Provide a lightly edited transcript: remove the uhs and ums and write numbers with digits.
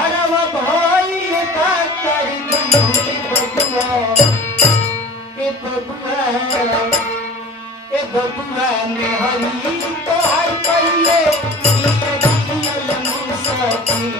हरवा भइल का कर दी बबुआ ए बबुआ ए बबुआ में हरी तो हर पल्ले ये दियल मुसाफी